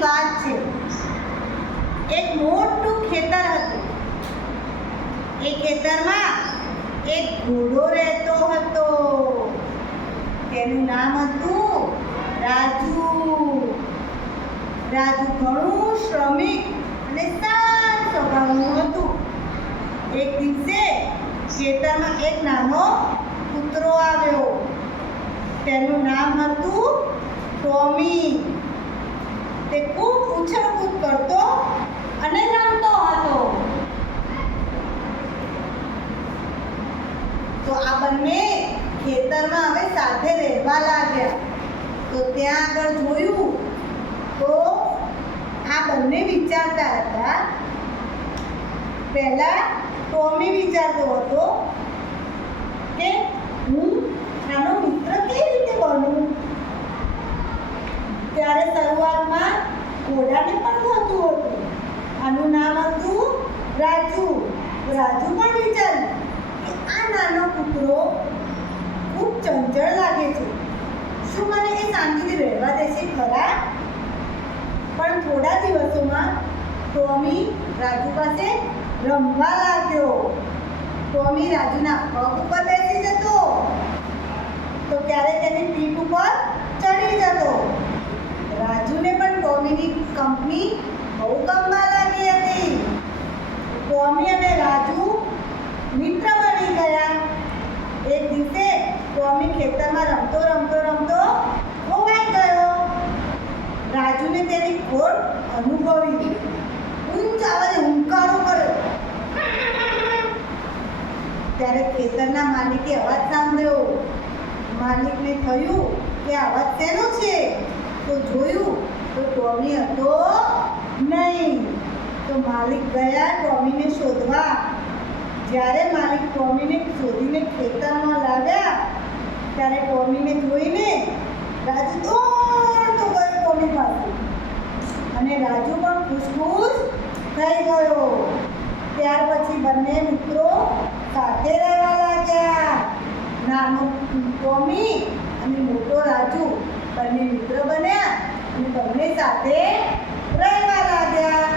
વાત છે. એક મોટું ખેતર હતું. એ ખેતરમાં એક ઘોડો રહેતો હતો. તેનું નામ હતું રાજુ. રાજુ ઘણું શ્રમિક અને શાંત સ્વભાવનું હતું. એક દિવસે ખેતરમાં એક નાનો કૂતરો આવ્યો. તેનું નામ હતું ટોમી. તે ખૂબ ઉછળકૂદ કરતો અને રમતો હતો. તો આ બંને ખેતરમાં હવે સાથે રહેવા લાગ્યા. તો ત્યાં આગળ જોયું તો આ બંને વિચારતા હતા. પહેલા ટોમી વિચારતો હતો કે હું આનો મિત્ર કેવી રીતે બનું. ત્યારે શરૂઆતમાં ઘોડાને પણ થતું હતું. આનું નામ હતું રાજુ. રાજુ પણ વિચાર્યું કે આ નાનો કૂતરો ખૂબ ચંચળ લાગે છે. શું મને એ શાંતિથી રહેવા દેશે ખરા? પણ થોડા દિવસોમાં ટોમી રાજુ પાસે રમવા લાગ્યો. ટોમી રાજુના પગ ઉપર બેસી જતો તો ક્યારેક તેની પીઠ ઉપર ચડી જતો. રાજુને પણ ટોમીની કંપની બહુ ગમવા લાગી હતી. ટોમી અને રાજુ મિત્ર બની ગયા. એક દિવસે ટોમી ખેતરમાં રમતો ખોવાઈ ગયો. રાજુને તેની ખોટ અનુભવી. ઊંચા અવાજે હુંકારો કર્યો. ત્યારે ખેતરના માલિકે અવાજ સાંભળ્યો. માલિકને થયું કે અવાજ શેનો છે? તો જોયું તો ટોમી હતો નહીં. તો માલિક ગયા ટોમીને શોધવા. જ્યારે માલિક ટોમીને શોધીને ખેતરમાં લાવ્યા ત્યારે ટોમીને જોઈને રાજુ દોડતો ગયો ટોમી પાસે. અને રાજુ પણ ખુશ થઈ ગયો. ત્યાર પછી બંને મિત્રો સાથે રહેવા લાગ્યા. નાનો ટોમી અને મોટો રાજુ બંને મિત્ર બન્યા અને બંને સાથે રહેવા લાગ્યા.